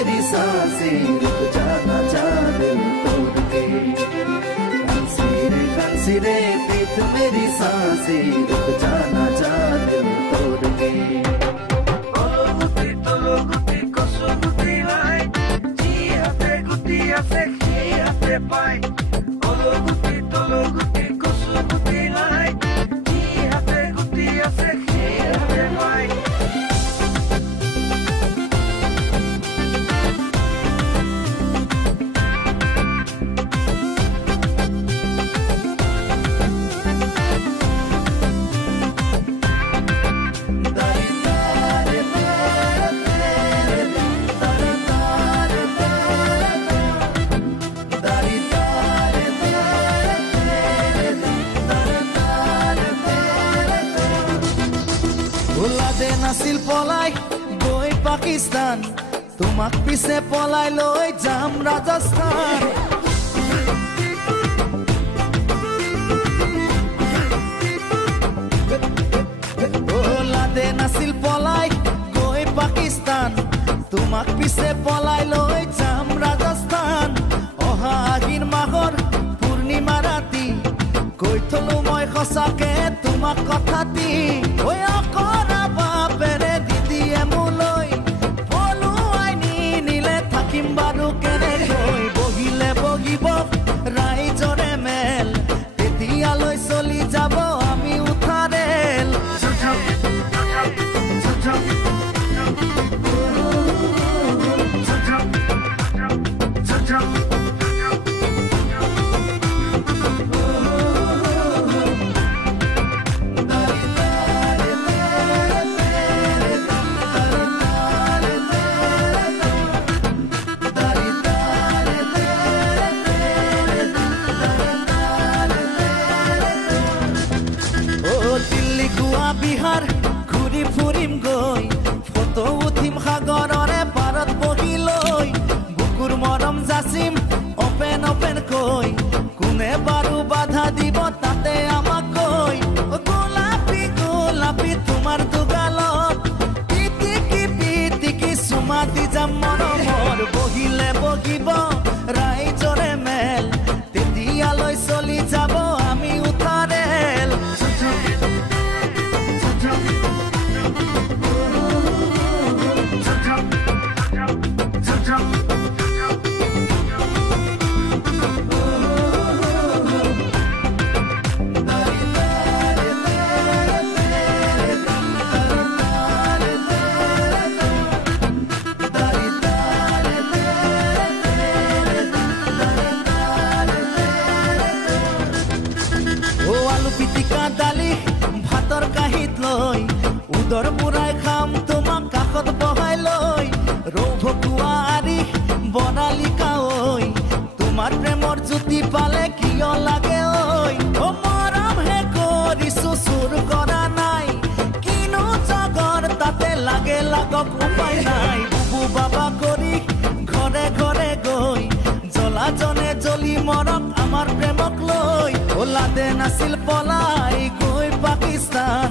मेरी सांसें रुक जाना चाह दिल तोड़ के। कंसीरे प्रीत मेरी सांसें रुक जाना चाह दिल तोड़ के। ओ गुटी तलो गुटी कसो गुटी लाई जी हाथे गुटी आसे जी हाथे पाई। ओ गुटी तलो गुटी कसो गुटी लाई जी हाथे गुटी आसे जी हाथे पाई। নাছিল পলাই গৈ পাকিস্তান, তোমাক পিছে পলাই লৈ যাম ৰাজস্থান। ওলাদে নাছিল পলাই গৈ পাকিস্তান, তোমাক পিছে পলাই লৈ যাম ৰাজস্থান। অহা আহিন মাহৰ পূৰ্ণিমা ৰাতি কৈ থলো মই সঁচাকে তোমাক কথাটি। অকৰা বাপেৰে দিদিয়ে মোলৈ পলুৱাই নিলে থাকিম বাৰু কেনেকৈ। বহিলে বহিব ৰাইজৰে মেল, তেতিয়ালৈ চলি যাব আমি উঠা ৰেল। বিহাৰ ঘূৰি ফুৰিম গৈ, ফটো উঠিম সাগৰৰে পাৰত বহি লৈ। বুকুৰ মৰম যাচিম অপেন অপেন কৈ, কোনে বাৰু বাধা দিব তাতে আমাক কৈ। গোলাপী গোলাপী তোমাৰ দুগালত পিটিকি পিটিকি চুমা দি যাম মৰমৰ। বহিলে বহিব ৰাইজৰে মেল, তেতিয়ালৈ চলি যাব আমি উঠা ৰেল। আলু পিটিকা দালি ভাতৰ কাঁহীত লৈ, উদৰ বুঢ়াই খাম তোমাক কাষত বহাই লৈ। ৰৌ ভকুৱা আৰি বনালি কাঐ, তোমাৰ প্ৰেমৰ জ্যোতি পালে কিয় লাগে ঐ। মৰমহে কৰিছো চুৰ কৰা নাই, কিনো জগৰ তাতে লাগে লাগক উপায় নাই। বুবু বাবা কৰি ঘৰে ঘৰে গৈ, জ্বলাজনে জ্বলি মৰক আমাৰ প্ৰেমক লৈ। ওলাদে নাছিল পলাই গৈ পাকিস্তান,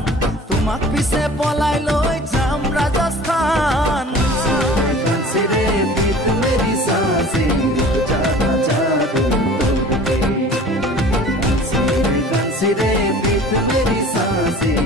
তোমাক পিছে পলাই লৈ যাম ৰাজস্থান। कंसीरे प्रीत मेरी सांसें रुक जाना चाह दिल तोड़ के। कंसीरे प्रीत मेरी सांसें